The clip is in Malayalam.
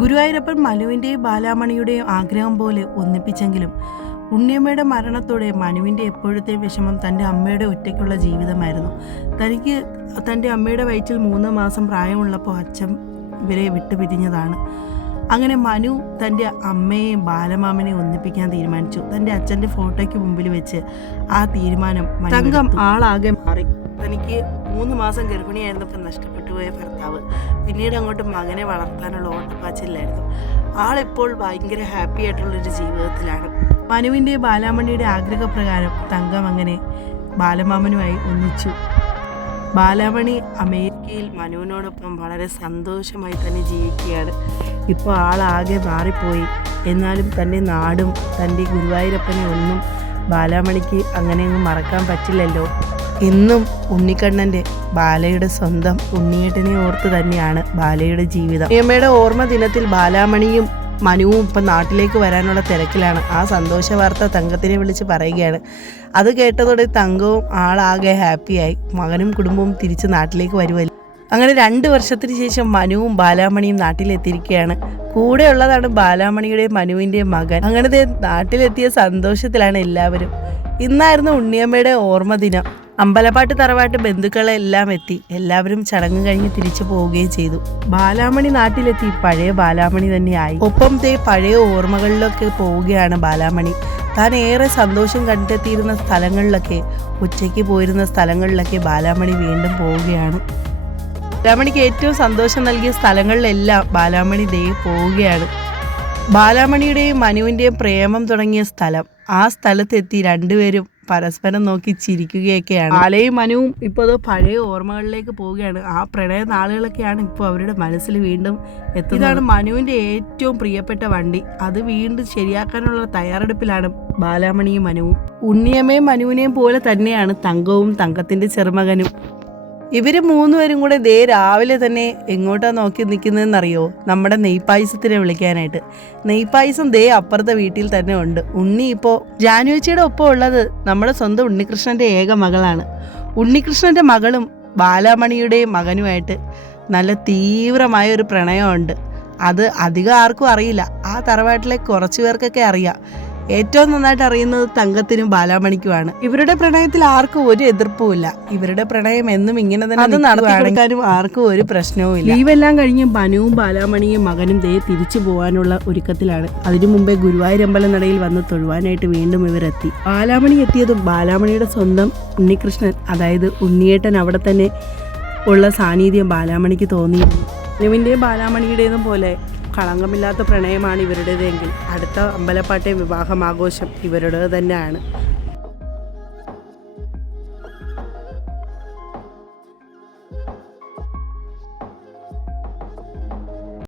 ഗുരുവായൂരപ്പൻ മനുവിൻ്റെയും ബാലാമണിയുടെയും ആഗ്രഹം പോലെ ഒന്നിപ്പിച്ചെങ്കിലും ഉണ്ണിയമ്മയുടെ മരണത്തോടെ മനുവിൻ്റെ എപ്പോഴത്തെ വിഷമം തൻ്റെ അമ്മയുടെ ഒറ്റയ്ക്കുള്ള ജീവിതമായിരുന്നു. തനിക്ക് തൻ്റെ അമ്മയുടെ വയറ്റിൽ 3 മാസം പ്രായമുള്ളപ്പോൾ അച്ഛൻ ഇവരെ വിട്ടുപിരിഞ്ഞതാണ്. അങ്ങനെ മനു തൻ്റെ അമ്മയെയും ബാലമാമനെയും ഒന്നിപ്പിക്കാൻ തീരുമാനിച്ചു. തൻ്റെ അച്ഛൻ്റെ ഫോട്ടോയ്ക്ക് മുമ്പിൽ വെച്ച് ആ തീരുമാനം തങ്കം ആളാകെ മാറി. തനിക്ക് 3 മാസം ഗർഭിണിയായിരുന്നപ്പോൾ നഷ്ടപ്പെട്ടു പോയ ഭർത്താവ് പിന്നീട് അങ്ങോട്ട് മകനെ വളർത്താനുള്ള ഓട്ടപ്പാച്ചിലായിരുന്നു. ആളിപ്പോൾ ഭയങ്കര ഹാപ്പി ആയിട്ടുള്ളൊരു ജീവിതത്തിലാണ്. മനുവിൻ്റെ ബാലാമണിയുടെ ആഗ്രഹപ്രകാരം തങ്കം അങ്ങനെ ബാലമാമനുമായി ഒന്നിച്ചു. ബാലാമണി അമേരിക്കയിൽ മനുവിനോടൊപ്പം വളരെ സന്തോഷമായി തന്നെ ജീവിക്കുകയാണ്. ഇപ്പോൾ ആളാകെ മാറിപ്പോയി. എന്നാലും തൻ്റെ നാടും തൻ്റെ ഗുരുവായൂരപ്പനെ ഒന്നും ബാലാമണിക്ക് അങ്ങനെയൊന്നും മറക്കാൻ പറ്റില്ലല്ലോ. ഇന്നും ഉണ്ണിക്കണ്ണൻ്റെ ബാലയുടെ സ്വന്തം ഉണ്ണിയേട്ടനെ ഓർത്ത് തന്നെയാണ് ബാലയുടെ ജീവിതം. ഉണ്ണിയമ്മയുടെ ഓർമ്മ ദിനത്തിൽ ബാലാമണിയും മനുവും ഇപ്പം നാട്ടിലേക്ക് വരാനുള്ള തിരക്കിലാണ്. ആ സന്തോഷ വാർത്ത തങ്കത്തിനെ വിളിച്ച് പറയുകയാണ്. അത് കേട്ടതോടെ തങ്കവും ആളാകെ ഹാപ്പിയായി. മകനും കുടുംബവും തിരിച്ച് നാട്ടിലേക്ക് വരുമല്ലോ. അങ്ങനെ 2 വർഷത്തിന് ശേഷം മനുവും ബാലാമണിയും നാട്ടിലെത്തിയിരിക്കുകയാണ്. കൂടെ ഉള്ളതാണ് ബാലാമണിയുടെയും മനുവിൻ്റെയും മകൻ. അങ്ങനത്തെ നാട്ടിലെത്തിയ സന്തോഷത്തിലാണ് എല്ലാവരും. ഇന്നായിരുന്നു ഉണ്ണിയമ്മയുടെ ഓർമ്മ ദിനം. അമ്പലപ്പാട്ട് തറവാട്ട് ബന്ധുക്കളെല്ലാം എത്തി. എല്ലാവരും ചടങ്ങ് കഴിഞ്ഞ് തിരിച്ചു പോവുകയും ചെയ്തു. ബാലാമണി നാട്ടിലെത്തി പഴയ ബാലാമണി തന്നെയായി. ഒപ്പം പഴയ ഓർമ്മകളിലൊക്കെ പോവുകയാണ് ബാലാമണി. താൻ ഏറെ സന്തോഷം കണ്ടെത്തിയിരുന്ന സ്ഥലങ്ങളിലൊക്കെ, ഉച്ചയ്ക്ക് പോയിരുന്ന സ്ഥലങ്ങളിലൊക്കെ ബാലാമണി വീണ്ടും പോവുകയാണ്. ബാലാമണിക്ക് ഏറ്റവും സന്തോഷം നൽകിയ സ്ഥലങ്ങളിലെല്ലാം ബാലാമണി പോവുകയാണ്. ബാലാമണിയുടെയും മനുവിൻ്റെയും പ്രേമം തുടങ്ങിയ സ്ഥലം, ആ സ്ഥലത്തെത്തി രണ്ടുപേരും പരസ്പരം നോക്കി ചിരിക്കുകയൊക്കെയാണ്. ബാലയും മനുവും ഇപ്പോൾ അത് പഴയ ഓർമ്മകളിലേക്ക് പോവുകയാണ്. ആ പ്രണയ നാളുകളൊക്കെയാണ് ഇപ്പോൾ അവരുടെ മനസ്സിൽ വീണ്ടും എത്തുന്നത്. ഇതാണ് മനുവിൻ്റെ ഏറ്റവും പ്രിയപ്പെട്ട വണ്ടി. അത് വീണ്ടും ശരിയാക്കാനുള്ള തയ്യാറെടുപ്പിലാണ് ബാലാമണിയും മനുവും. ഉണ്ണിയമ്മയും മനുവിനെയും പോലെ തന്നെയാണ് തങ്കവും തങ്കത്തിൻ്റെ ചെറുമകനും. ഇവർ 3 പേരും കൂടെ രാവിലെ തന്നെ എങ്ങോട്ടാണ് നോക്കി നിൽക്കുന്നതെന്നറിയോ? നമ്മുടെ നെയ്പായസത്തിനെ വിളിക്കാനായിട്ട്. നെയ്പായസം അപ്പുറത്തെ വീട്ടിൽ തന്നെ ഉണ്ട്. ഉണ്ണി ഇപ്പോൾ ജാനുവച്ചിയുടെ ഒപ്പം ഉള്ളത് നമ്മുടെ സ്വന്തം ഉണ്ണികൃഷ്ണൻ്റെ ഏക മകളാണ്. ഉണ്ണികൃഷ്ണൻ്റെ മകളും ബാലാമണിയുടെയും മകനുമായിട്ട് നല്ല തീവ്രമായൊരു പ്രണയമുണ്ട്. അത് അധികം ആർക്കും അറിയില്ല. ആ തറവാട്ടിലെ കുറച്ച് പേർക്കൊക്കെ അറിയാം. ഏറ്റവും നന്നായിട്ട് അറിയുന്നത് തങ്കത്തിനും ബാലാമണിക്കുമാണ്. ഇവരുടെ പ്രണയത്തിൽ ആർക്കും ഒരു എതിർപ്പുമില്ല. ഇവരുടെ പ്രണയം എന്നും ഇങ്ങനെ തന്നെ അത് നടത്തിക്കാനും ആർക്കും ഒരു പ്രശ്നവുമില്ല. ലീവെല്ലാം കഴിഞ്ഞ് മനുവും ബാലാമണിയും മകനും തിരിച്ചു പോകാനുള്ള ഒരുക്കത്തിലാണ്. അതിനു മുമ്പേ ഗുരുവായൂരമ്പലം നടയിൽ വന്ന് തൊഴുവാനായിട്ട് വീണ്ടും ഇവരെത്തി. ബാലാമണി എത്തിയതും ബാലാമണിയുടെ സ്വന്തം ഉണ്ണികൃഷ്ണൻ, അതായത് ഉണ്ണിയേട്ടൻ അവിടെ തന്നെ ഉള്ള സാന്നിധ്യം ബാലാമണിക്ക് തോന്നിയിരുന്നു. മനുവിൻ്റെയും ബാലാമണിയുടേതും പോലെ കളങ്കമില്ലാത്ത പ്രണയമാണ് ഇവരുടേതെങ്കിൽ അടുത്ത അമ്പലപ്പാട്ടെ വിവാഹമാഘോഷം ഇവരുടേത് തന്നെയാണ്.